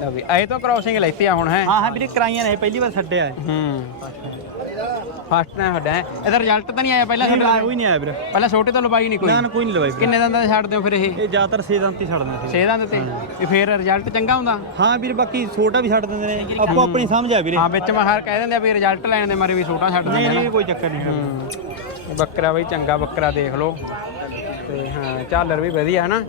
ਲਓ ਵੀ ਇਹ ਤੋਂ ਕ੍ਰਾਸਿੰਗ ਲੈਤੀ ਆ ਹੁਣ ਹੈ? ਹਾਂ ਹਾਂ ਵੀਰੇ ਕਰਾਈਆਂ ਨੇ ਪਹਿਲੀ ਵਾਰ ਛੱਡਿਆ ਹੈ ਹੂੰ। ਫਸਟ ਟਾਈਮ ਹੱਡਾ ਹੈ? ਇਹਦਾ ਰਿਜ਼ਲਟ ਤਾਂ ਨਹੀਂ ਆਇਆ ਪਹਿਲਾਂ ਤੁਹਾਡੇ ਕੋਈ ਨਹੀਂ ਆਇਆ ਵੀਰੇ। ਪਹਿਲਾਂ ਛੋਟੇ ਤੋਂ ਲਵਾਈ ਨਹੀਂ ਕੋਈ? ਨਾ ਨਾ ਕੋਈ ਨਹੀਂ ਲਵਾਈ ਵੀਰੇ। ਕਿੰਨੇ ਦੰਦਾਂ ਦੇ ਛੱਡਦੇ ਹੋ ਫਿਰ ਇਹ? ਇਹ ਜ਼ਿਆਦਾਤਰ 6 ਦੰਤੀ ਛੱਡਦੇ ਸੀ ਛੇ ਦੰਦ ਤੇ? ਵੀ ਫਿਰ ਰਿਜ਼ਲਟ ਚੰਗਾ ਹੁੰਦਾ? ਹਾਂ ਵੀਰੇ ਬਾਕੀ ਛੋਟਾ ਵੀ ਛੱਡ ਦਿੰਦੇ ਨੇ। ਆਪੋ ਆਪਣੀ ਸਮਝ ਆ ਵੀਰੇ। ਹਾਂ ਵਿੱਚ ਮਹਾਰ ਕਹਿ ਦਿੰਦੇ ਆ ਵੀ ਰਿਜ਼ਲਟ ਲੈਣ ਦੇ ਮਾਰੇ ਵੀ ਛੋਟਾ ਛੱਡ ਨਹੀਂ ਦਿੰਦੇ ਨਹੀਂ ਕੋਈ ਚੱਕਰ ਨਹੀਂ। ਬੱਕਰਾ ਬਈ ਚੰਗਾ ਬੱਕਰਾ ਦੇਖ ਲਓ। ਤੇ ਹਾਂ ਝਾਲਰ ਵੀ ਵਧੀਆ ਹੈ ਨਾ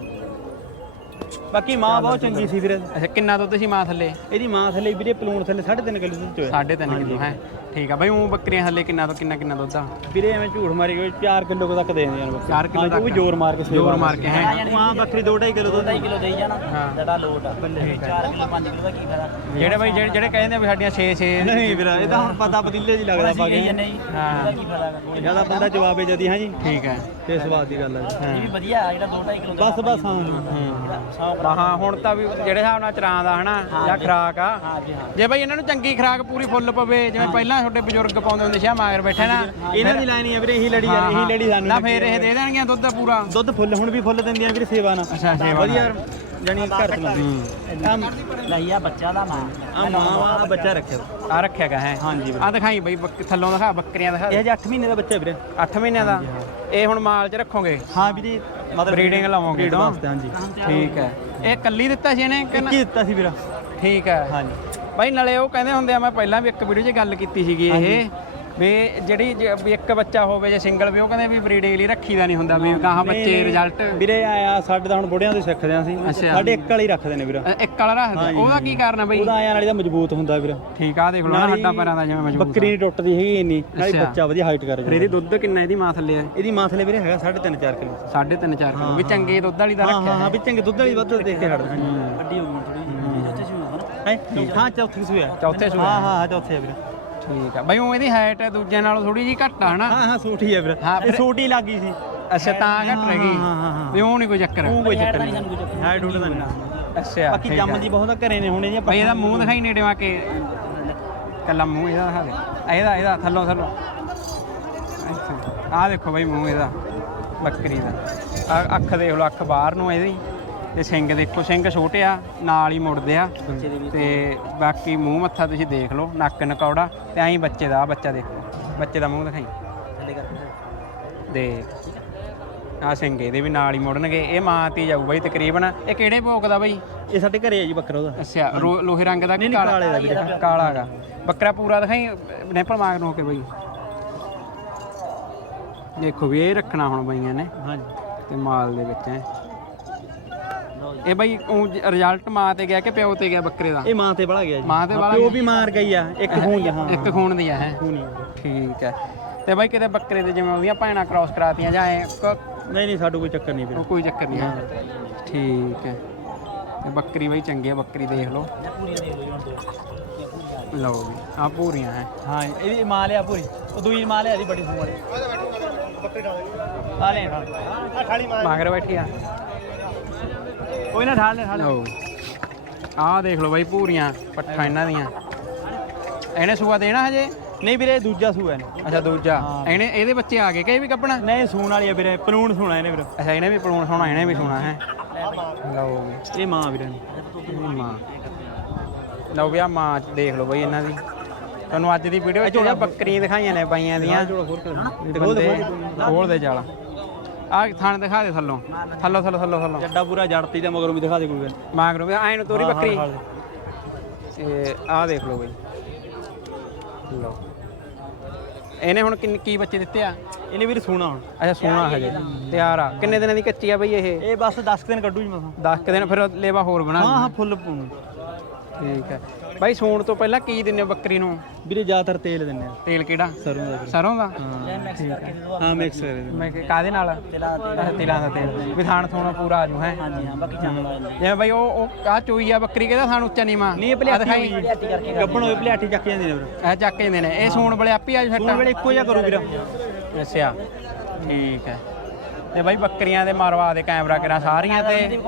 ਬਾਕੀ ਮਾਂ ਬਹੁਤ ਚੰਗੀ ਸੀ ਵੀਰੇ। ਅੱਛਾ ਕਿੰਨਾ ਦੁੱਧ ਸੀ ਮਾਂ ਥੱਲੇ? ਇਹਦੀ ਮਾਂ ਥੱਲੇ ਵੀਰੇ ਪਲੂਣ ਥੱਲੇ 3.5 ਕਿਲੋ ਦੁੱਧ ਚੋਇਆ। 3.5 ਕਿਲੋ ਹੈ? ਠੀਕ ਆ। ਬਈ ਉਹ ਬੱਕਰੀਆਂ ਥੱਲੇ ਕਿੰਨਾ ਤੋਂ ਕਿੰਨਾ ਕਿੰਨਾ ਦੁੱਧ ਆ? ਵੀਰੇ ਐਵੇਂ ਝੂਠ ਮਾਰੀ ਗਏ 4 ਕਿਲੋ ਤੱਕ ਦੇ ਦਿੰਦੇ ਆ ਚਾਰ ਕਿੱਲੋ ਉਹ ਵੀ ਜ਼ੋਰ ਮਾਰ ਕੇ ਜ਼ੋਰ ਮਾਰ ਕੇ ਹੈ? ਮਾਂ ਬੱਕਰੀ 2.5 ਕਿਲੋ ਦੁੱਧ 2 ਕਿਲੋ ਦੇਈ ਜਾਣਾ ਹਾਂ। ਜੜਾ ਲੋਟ ਆ। 4 ਕਿਲੋ 5 ਕਿਲੋ ਦਾ ਕੀ ਫਾਇਦਾ? ਜਿਹੜੇ ਬਈ ਜਿਹੜੇ ਜਿਹੜੇ ਕਹਿੰਦੇ ਆ ਵੀ ਸਾਡੀਆਂ 6 6 ਨਹੀਂ ਵੀਰੇ ਇਹ ਤਾਂ ਹੁਣ ਪਤਾ ਪਤੀਲੇ ਜੀ ਲੱਗਦਾ ਪਾ ਜੀ ਹਾਂ। ਇਹਦਾ ਕੀ ਫਾਇਦਾ? ਕੋਈ ਜ਼ਿਆਦਾ ਬੰਦਾ ਜਵਾਬੇ ਜਦੀ ਹਾਂ ਜੀ ਠੀਕ ਹੈ ਤੇ ਸਵਾਦ ਦੀ ਗੱਲ ਹੈ ਇਹ ਵੀ ਵਧੀਆ ਆ, ਜਿਹੜਾ 2.5 ਕਿਲੋ ਬਸ ਬਸ ਹਾਂ। ਹਾਂ। ਹੁਣ ਤਾਂ ਵੀ ਜਿਹੜੇ ਹਿਸਾਬ ਨਾਲ ਚਰਾਂ ਦਾ ਹਨਾ ਜਾਂ ਖਰਾਕ ਆ। ਹਾਂ ਜੀ ਹਾਂ। ਜੇ ਬਈ ਇਹਨਾਂ ਨੂੰ ਚੰਗੀ ਖਰਾਕ ਪੂਰੀ ਫੁੱਲ ਪਵੇ ਜਿਵੇਂ ਪਹਿਲਾਂ ਤੁਹਾਡੇ ਬਜ਼ੁਰਗ ਪਾਉਂਦੇ ਹੁੰਦੇ ਸੀ ਆ ਮਾਗਰ ਬੈਠੇ ਨਾ। ਇਹਨਾਂ ਦੀ ਲਾਈਨ ਹੀ ਆ ਵੀਰੇ ਇਹੀ ਲੜੀ ਯਾਰ ਇਹੀ ਲੜੀ ਸਾਨੂੰ ਨਾ ਫੇਰ ਇਹ ਦੇ ਦੇਣਗੀਆਂ ਦੁੱਧ ਪੂਰਾ। ਦੁੱਧ ਫੁੱਲ ਹੁਣ ਵੀ ਫੁੱਲ ਦਿੰਦੀਆਂ ਵੀਰੇ ਸੇਵਾ ਨਾਲ। ਅੱਛਾ ਸੇਵਾ ਵਧੀਆ ਜਾਨੀ ਘਰ ਚਲਾਉਂਦੀ ਆ ਲਈਆ ਬੱਚਾ ਦਾ ਮਾਂ। ਆ ਮਾਂ ਆ ਬੱਚਾ ਰੱਖਿਆ ਆ ਰੱਖਿਆ ਗਾ ਹੈ। ਹਾਂਜੀ ਆ ਦਿਖਾਈ ਬਈ ਥੱਲੋਂ ਦਿਖਾ ਬੱਕਰੀਆਂ ਦਿਖਾ। ਇਹ ਜੇ 8 ਮਹੀਨੇ ਦਾ ਬੱਚਾ ਵੀਰੇ। 8 ਮਹੀਨਿਆਂ ਦਾ। ਇਹ ਹੁਣ ਮਾਲ 'ਚ ਰੱਖੋਗੇ? ਹਾਂ ਵੀਰੇ ਮਤਲਬ ਬਰੀਡਿੰਗ ਲਾਵੋਗੇ ਹਾਂਜੀ। ਠੀਕ ਹੈ। ਇਹ ਕੱਲੀ ਦਿੱਤਾ ਸੀ ਇਹਨੇ? ਕਿ ਦਿੱਤਾ ਸੀ ਵੀਰਾ। ਠੀਕ ਹੈ। ਹਾਂਜੀ। ਬਾਈ ਨਾਲੇ ਉਹ ਕਹਿੰਦੇ ਹੁੰਦੇ ਆ ਮੈਂ ਪਹਿਲਾਂ ਵੀ ਇੱਕ ਵੀਡੀਓ 'ਚ ਗੱਲ ਕੀਤੀ ਸੀਗੀ ਇਹ ਵੀ ਜਿਹੜੀ ਜੇ ਵੀ ਇੱਕ ਬੱਚਾ ਹੋਵੇ ਜੇ ਸਿੰਗਲ ਵੀ ਉਹ ਕਹਿੰਦੇ ਵੀ ਬਰੀਡਿੰਗ ਲਈ ਰੱਖੀਦਾ ਨਹੀਂ ਹੁੰਦਾ ਵੀ ਕਹਾਂ ਬੱਚੇ ਰਿਜ਼ਲਟ ਵੀਰੇ ਆਇਆ ਸਾਡੇ ਤਾਂ ਹੁਣ ਬੁੜਿਆਂ ਤੋਂ ਸਿੱਖਦੇ ਆਂ ਅੱਛਾ। ਸਾਡੇ ਇੱਕ ਵਾਲੀ ਰੱਖਦੇ ਨੇ ਵੀਰਾ। ਇੱਕ ਵਾਲਾ ਰੱਖਦੇ ਉਹਦਾ ਕੀ ਕਾਰਨ ਹੈ ਬਈ? ਉਹਦਾ ਆਇਆ ਨਾਲੇ ਦਾ ਮਜ਼ਬੂਤ ਹੁੰਦਾ ਵੀਰਾ। ਠੀਕ ਆ ਦੇਖ ਲਓ ਨਾ ਹੱਡਾਂ ਪੈਰਾਂ ਦਾ ਜਿਵੇਂ ਮਜ਼ਬੂਤ ਬੱਕਰੀ ਨਹੀਂ ਟੁੱਟਦੀ ਹੈਗੀ ਇੰਨੀ। ਨਾਲੇ ਅੱਛਾ। ਬੱਚਾ ਵਧੀਆ ਹਾਈਟ ਕਰ ਫਿਰ ਇਹਦੀ ਦੁੱਧ ਕਿੰਨਾ ਇਹਦੀ ਮਾਂ ਥੱਲੇ ਆ? ਇਹਦੀ ਮਾਂ ਥਲੇ ਵੀਰੇ ਹੈਗਾ 3.5 4 ਕਿਲੋ। 3.5 4 ਕਿਲੋ। ਵੀ ਚੰਗੇ ਦੁੱਧ ਵਾਲੀ ਦਾ ਹਾਂ ਰੱਖਿਆ ਹਾਂ ਹਾਂ ਵੀ ਚੰਗੇ ਦੁੱਧ ਵਾਲੀ ਵੱਧ ਦੇਖ ਕੇ ਛੱਡਦੇ ਹਾਂ। ਅੱਡੀ ਹੋ ਗਈ ਥੋੜੀ ਸੀ ਹੈ ਹਾਂ ਚੌਥੀ ਸੂਆ ਚੌਥੇ ਸੂਏ ਹਾਂ ਹਾਂ ਹਾਂ ਚੌਥੇ ਆ ਵੀਰੇ। ਠੀਕ ਆ। ਬਈ ਉਹ ਇਹਦੀ ਹਾਈਟ ਦੂਜਿਆਂ ਨਾਲੋਂ ਥੋੜੀ ਜੀ ਘੱਟ ਆ ਹਨਾ? ਹਾਂ ਹਾਂ ਸੂਟੀ ਆ ਵੀਰੇ। ਹਾਂ, ਇਹ ਫਿਰ- ਸੂਟੀ ਲੱਗੀ ਸੀ। ਅੱਛਾ ਤਾਂ ਘੱਟ ਰਹਿ ਗਈ। ਹਾਂ ਹਾਂ ਹਾਂ ਵੀ ਉਹ ਨਹੀਂ ਕੋਈ ਚੱਕਰ। ਉਹ ਕੋਈ ਚੱਕਰ ਨਹੀਂ। ਸਾਨੂੰ ਨਹੀਂ ਕੋਈ ਚੱਕਰ ਹਾਈਟ ਉੱਡ ਦਾ ਨਹੀਂ ਅੱਛਾ ਬਾਕੀ ਠੀਕ ਜੰਮ ਆ। ਦੀ ਬਹੁਤ ਆ, ਘਰੇ ਨੇ ਹੁਣ ਇਹਦੀਆਂ ਬਈ ਇਹਦਾ ਮੂੰਹ ਦਿਖਾਈ ਨੇੜੇ ਆ ਕੇ। ਕੱਲਾ ਮੂੰਹ ਇਹਦਾ ਆ ਇਹਦਾ ਇਹਦਾ ਥੱਲੋਂ ਥੱਲੋਂ। ਆ ਦੇਖੋ ਬਈ ਮੂੰਹ ਇਹਦਾ ਬੱਕਰੀ ਦਾ। ਅੱਖ ਦੇਖ ਲਓ ਅੱਖ ਬਾਹਰ ਨੂੰ ਇਹਦੀ। ਤੇ ਸਿੰਘ ਦੇਖੋ ਸਿੰਘ ਛੋਟੇ ਆ ਨਾਲ ਹੀ ਮੁੜਦੇ ਆ। ਤੇ ਬਾਕੀ ਮੂੰਹ ਮੱਥਾ ਤੁਸੀਂ ਦੇਖ ਲਓ ਨੱਕ ਨਕੌੜਾ ਤੇ ਐਂ ਬੱਚੇ ਦਾ ਬੱਚਾ ਦੇਖੋ। ਬੱਚੇ ਦਾ ਮੂੰਹ ਦਿਖਾਈ। ਦੇ। ਆ ਸਿੰਘ ਇਹਦੇ ਵੀ ਨਾਲ ਹੀ ਮੁੜਨਗੇ। ਇਹ ਮਾਂ ਤੀ ਜਾਊ ਬਈ ਤਕਰੀਬਨ। ਇਹ ਕਿਹੜੇ ਭੋਗ ਦਾ ਬਈ? ਇਹ ਸਾਡੇ ਘਰੇ ਆ ਜੀ ਬੱਕਰਾ ਉਹਦਾ। ਅੱਛਾ ਲੋਹੇ ਰੰਗ ਦਾ ਕਾਲਾ? ਕਾਲੇ ਦਾ ਵੀਰੇ। ਕਾਲਾ ਹੈਗਾ। ਬੱਕਰਾ ਪੂਰਾ ਦਿਖਾਈ ਨੇਪਲ ਮਾਗ ਨੂੰ ਕੇ ਬਈ। ਦੇਖੋ ਵੀ ਇਹ ਰੱਖਣਾ ਹੁਣ ਬਈਆਂ ਨੇ। ਹਾਂਜੀ। ਤੇ ਮਾਲ ਦੇ ਵਿੱਚ ਹੈ ਇਹ ਬਈ ਰਿਜ਼ਲਟ ਮਾਂ ਤੇ ਗਿਆ ਕਿ ਪਿਓ ਤੇ ਗਿਆ ਬੱਕਰੇ ਦਾ? ਇਹ ਮਾਂ ਤੇ ਬੜਾ ਗਿਆ ਜੀ। ਮਾਂ ਤੇ ਵਾਲਾ ਉਹ ਵੀ ਮਾਰ ਗਈ ਆ ਇੱਕ ਖੂਨ ਜਹਾਂ ਇੱਕ ਖੂਨ ਦੀ ਹੈ। ਖੂਨ ਠੀਕ ਹੈ ਤੇ ਬਈ ਕਿਤੇ ਬੱਕਰੇ ਦੇ ਜਿਵੇਂ ਉਹਦੀਆਂ ਭੈਣਾਂ ਕ੍ਰਾਸ ਕਰਾਤੀਆਂ ਜਾਂ ਨਹੀਂ ਨਹੀਂ ਸਾਡੂ ਕੋਈ ਚੱਕਰ ਨਹੀਂ ਵੀਰੇ। ਕੋਈ ਚੱਕਰ ਨਹੀਂ ਹੈ। ਠੀਕ ਹੈ ਤੇ ਬੱਕਰੀ ਬਈ ਚੰਗੀ ਹੈ ਬੱਕਰੀ ਦੇਖ ਲਓ। ਲਓ ਵੀ ਆ ਪੂਰੀਆਂ ਹੈ। ਹਾਂ ਇਹਦੀ ਮਾਂ ਲਿਆ ਪੂਰੀ। ਉਹ ਦੂਜੀ ਮਾਂ ਲਿਆ ਦੀ ਬੜੀ ਸੂਣ ਵਾਲੀ। ਆ ਲੈ। ਆ ਖਾਲੀ ਮਾਂ ਮਾਗਰ ਬੈਠੀ ਆ। ਕੋਈ ਨਾ ਠਾਲ ਲੈ ਠਾਲ ਲਓ। ਆਹ ਦੇਖ ਲਓ ਬਾਈ ਪੂਰੀਆਂ ਪੱਠਾ ਇਹਨਾਂ ਦੀਆਂ। ਇਹਨੇ ਸੂਆ ਦੇਣਾ ਹਜੇ? ਨਹੀਂ ਵੀਰੇ ਦੂਜਾ ਸੂਆ ਨੇ ਅੱਛਾ ਦੂਜਾ। ਇਹਨੇ ਇਹਦੇ ਬੱਚੇ ਆ ਗਏ ਕਿ ਇਹ ਵੀ ਕੱਪਣਾ? ਨਹੀਂ ਸੂਣ ਵਾਲੀ ਆ ਵੀਰੇ ਪਨੂਣ ਸੂਣਾ ਇਹਨੇ ਵੀਰੇ। ਅੱਛਾ ਇਹਨੇ ਵੀ ਪਲੂਣ ਸੋਣਾ ਇਹਨੇ ਵੀ ਸੋਣਾ ਹੈ। ਲਓ ਇਹ ਮਾਂ ਵੀਰੇ ਨੇ। ਇਹ ਮਾਂ। ਲਓ ਵੀ ਆ ਮਾਂ ਦੇਖ ਲਓ ਬਈ ਇਹਨਾਂ ਦੀ। ਤੁਹਾਨੂੰ ਅੱਜ ਦੀ ਵੀਡੀਓ ਵਿੱਚ ਬੱਕਰੀਆਂ ਦਿਖਾਈਆਂ ਨੇ ਬਾਈਆਂ ਦੀਆਂ। ਖੋਲ ਦੇ ਜਾਲ। ਆ ਥਣ ਦਿਖਾ ਦੇ ਥੱਲੋਂ। ਥੱਲੋਂ ਥੱਲੋਂ ਥੱਲੋਂ ਥੱਲੋਂ। ਜੱਡਾ ਪੂਰਾ ਜੜਤੀ ਦਾ ਮਗਰੋਂ ਵੀ ਦਿਖਾ ਦੇ ਕੋਈ ਗੱਲ। ਮਾਂ ਕਰੋ ਵੀ ਐਂ ਨੂੰ ਤੋਰੀ ਬੱਕਰੀ। ਤੇ ਆਹ ਦੇਖ ਲਓ ਬਈ। ਲਓ। ਇਹਨੇ ਹੁਣ ਕਿੰਨ ਕੀ ਬੱਚੇ ਦਿੱਤੇ ਆ? ਇਹਨੇ ਵੀਰੇ ਸੂਣਾ ਹੁਣ। ਅੱਛਾ ਸੋਨਾ ਹਜੇ ਤਿਆਰ ਆ। ਕਿੰਨੇ ਦਿਨਾਂ ਦੀ ਕੱਚੀ ਆ ਬਈ ਇਹ? ਇਹ ਬਸ 10 ਦਿਨ ਕੱਢੂ ਜੀ ਮਸਾਂ 10 ਦਿਨ ਫਿਰ ਲੇਵਾ ਹੋਰ ਬਣਾ ਹਾਂ ਹਾਂ ਫੁੱਲ ਪੂਣ ਠੀਕ ਹੈ। ਬਾਈ ਸੂਣ ਤੋਂ ਪਹਿਲਾਂ ਕੀ ਦਿੰਦੇ ਹੋ ਬੱਕਰੀ ਨੂੰ? ਵੀਰੇ ਜ਼ਿਆਦਾਤਰ ਤੇਲ ਦਿੰਨੇ ਆ। ਤੇਲ ਕਿਹੜਾ? ਸਰੋਂ ਦਾ ਵੀਰੇ। ਸਰੋਂ ਦਾ? ਹਾਂ ਮਿਕਸ ਕਰਕੇ ਦੇ ਦੋ ਹਾਂ ਮਿਕਸ ਕਰੇ ਮੈਂ ਕਿ ਕਾਦੇ ਨਾਲ? ਤਿਲਾਂ ਦਾ ਅੱਛਾ, ਤਿਲਾਂ ਦਾ ਤੇਲ। ਵੀ ਥਾਣ ਥੋਣਾ ਪੂਰਾ ਆ ਜੂ ਹੈ? ਹਾਂਜੀ ਹਾਂ ਬਾਕੀ ਚੰਗਾ ਲਾ ਜਾਂਦੇ ਜਿਵੇਂ ਬਾਈ ਉਹ ਉਹ ਆ ਚੋਈ ਆ ਬੱਕਰੀ ਕਿਹਦਾ ਥਾਣ ਉੱਚਾ ਨੀਵਾ? ਨਹੀਂ ਇਹ ਭਲਿਆਟੀ ਕਰਕੇ ਗੱਬਣ ਹੋਏ ਭਲਿਆਟੀ ਚੱਕ ਜਾਂਦੀ ਨੇ ਵੀਰੇ। ਇਹ ਚੱਕ ਜਾਂਦੇ ਨੇ। ਇਹ ਸੂਣ ਬਲੇ ਆਪੀ ਆ ਸੂਣ ਵੇਲੇ ਇੱਕੋ ਜਿਹਾ ਕਰੂ ਵੀਰੇ। ਅੱਛਾ। ਠੀਕ ਹੈ। ਤੇ ਬਾਈ ਬੱਕਰੀਆਂ ਦੇ ਮਾਰਵਾ ਦੇ ਕੈਮਰਾ ਕਰਾਂ ਸਾਰੀਆਂ ਤੇ।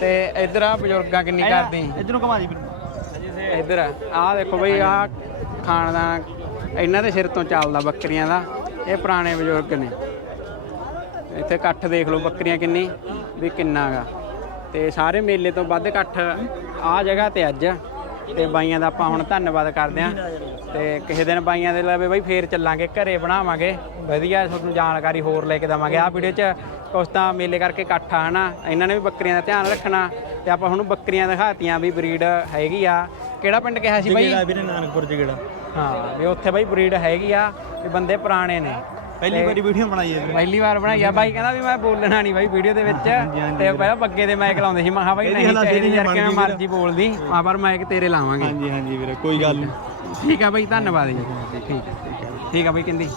ਤੇ ਇਧਰ ਆ ਬਜ਼ੁਰਗਾਂ ਕਿੰਨੀ ਕਰਦੀ? ਇਧਰੋਂ ਘਮਾ ਦੀ ਵੀਰੇ ਇੱਧਰ ਆਹ ਦੇਖੋ ਬਈ, ਆਹ ਖਾਨਦਾਨ ਇਹਨਾਂ ਦੇ ਸਿਰ ਤੋਂ ਚੱਲਦਾ ਬੱਕਰੀਆਂ ਦਾ। ਇਹ ਪੁਰਾਣੇ ਬਜ਼ੁਰਗ ਨੇ। ਇੱਥੇ ਇਕੱਠ ਦੇਖ ਲਓ ਬੱਕਰੀਆਂ ਕਿੰਨੀ, ਵੀ ਕਿੰਨਾ ਗਾ ਤੇ ਸਾਰੇ ਮੇਲੇ ਤੋਂ ਵੱਧ ਇਕੱਠ ਆਹ ਜਗ੍ਹਾ ਤੇ ਅੱਜ। ਤੇ ਬਾਈਆਂ ਦਾ ਆਪਾਂ ਹੁਣ ਧੰਨਵਾਦ ਕਰਦੇ ਆਂ। ਤੇ ਕਿਸੇ ਦਿਨ ਬਾਈਆਂ ਦੇ ਲਵੇ ਬਈ ਫੇਰ ਚੱਲਾਂਗੇ ਘਰੇ ਬਣਾਵਾਂਗੇ। ਵਧੀਆ ਤੁਹਾਨੂੰ ਜਾਣਕਾਰੀ ਹੋਰ ਲੈ ਕੇ ਦਵਾਂਗੇ। ਆਹ ਵੀਡੀਓ 'ਚ ਕੁਛ ਤਾਂ ਮੇਲੇ ਕਰਕੇ ਇਕੱਠ ਆ ਹਨਾ? ਇਹਨਾਂ ਨੇ ਵੀ ਬੱਕਰੀਆਂ ਦਾ ਧਿਆਨ ਰੱਖਣਾ ਤੇ ਆਪਾਂ ਹੁਣ ਬੱਕਰੀਆਂ ਦਿਖਾਤੀਆਂ ਵੀ ਬਰੀਡ ਹੈਗੀ ਆ। ਕਿਹੜਾ ਪਿੰਡ ਕਿਹਾ ਸੀ ਬਾਈ? ਜਿਹੜਾ ਵੀਰੇ ਨਾਨਕਪੁਰ ਜਗੜਾ। ਹਾਂ ਵੀ ਉੱਥੇ ਬਾਈ ਬਰੀਡ ਹੈਗੀ ਆ ਵੀ ਬੰਦੇ ਪੁਰਾਣੇ ਨੇ। ਪਹਿਲੀ ਵਾਰੀ ਵੀਡੀਓ ਬਣਾਈ ਹੈ ਪਹਿਲੀ ਵਾਰ ਬਣਾਈ ਆ। ਬਾਈ ਕਹਿੰਦਾ ਵੀ ਮੈਂ ਬੋਲਣਾ ਨਹੀਂ ਬਾਈ ਵੀਡੀਓ ਦੇ ਵਿੱਚ। ਤੇ ਪਹਿਲਾਂ ਬੱਗੇ ਦੇ ਮਾਈਕ ਲਾਉਂਦੇ ਸੀ। ਮੈਂ ਕਿਹਾ ਬਾਈ ਨਹੀਂ ਚਾਹੀਦੀ ਯਾਰ ਕਿਵੇਂ ਮਰਜ਼ੀ ਬੋਲਦੀ। ਆ ਪਰ ਮਾਈਕ ਤੇਰੇ ਲਾਵਾਂਗੇ। ਹਾਂਜੀ ਹਾਂਜੀ ਵੀਰੇ ਕੋਈ ਗੱਲ ਨਹੀਂ ਠੀਕ ਆ ਬਾਈ ਧੰਨਵਾਦ ਜੀ। ਠੀਕ ਹੈ ਠੀਕ ਹੈ ਠੀਕ ਆ ਬਾਈ ਕਹਿੰਦੀ।